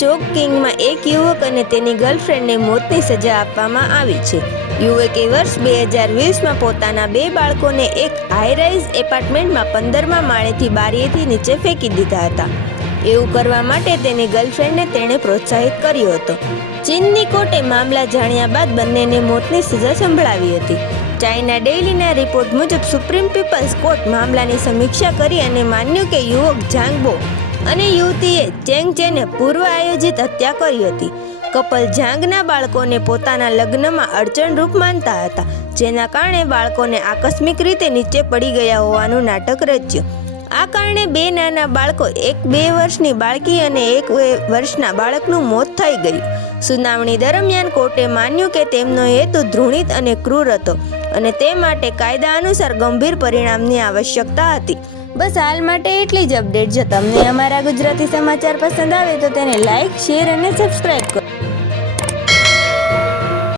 ચોકિંગમાં એક યુવક અને તેની ગર્લફ્રેન્ડને મોતની સજા આપવામાં આવી છે. યુવકે વર્ષ 2020માં પોતાના 2 બાળકોને એક હાઈ-રાઇઝ એપાર્ટમેન્ટમાં 15મા માળેથી બારીએથી નીચે ફેંકી દીધા હતા. એવું કરવા માટે તેની ગર્લફ્રેન્ડને તેણે પ્રોત્સાહિત કર્યો હતો. ચીનની કોર્ટે મામલા જાણ્યા બાદ બંનેને મોતની સજા સંભળાવી હતી. ચાઇના ડેઇલીના રિપોર્ટ મુજબ સુપ્રીમ પીપલ્સ કોર્ટ મામલાની સમીક્ષા કરી અને માન્યું કે યુવક ઝાંગ બો અને યુવતીએ ચેંગ ચેને પૂર્વ આયોજિત હત્યા કરી હતી. કપલ ઝાંગના બાળકોને પોતાના લગ્નમાં અડચણરૂપ માનતા હતા, જેના કારણે બાળકોને આકસ્મિક રીતે નીચે પડી ગયા હોવાનું નાટક રચ્યું. આ કારણે 2 નાના બાળકો, એક 2 વર્ષની બાળકી અને 1 વર્ષના બાળકનું મોત થઈ ગયું. સુનાવણી દરમિયાન કોર્ટે માન્યું કે તેમનો હેતુ ઘૃણિત અને ક્રૂર હતો અને તે માટે કાયદા અનુસાર ગંભીર પરિણામની આવશ્યકતા હતી. બસ હાલ માટે એટલી જ અપડેટ. જો તમને અમારા ગુજરાતી સમાચાર પસંદ આવે તો તેને લાઇક, શેર અને સબસ્ક્રાઇબ કરો.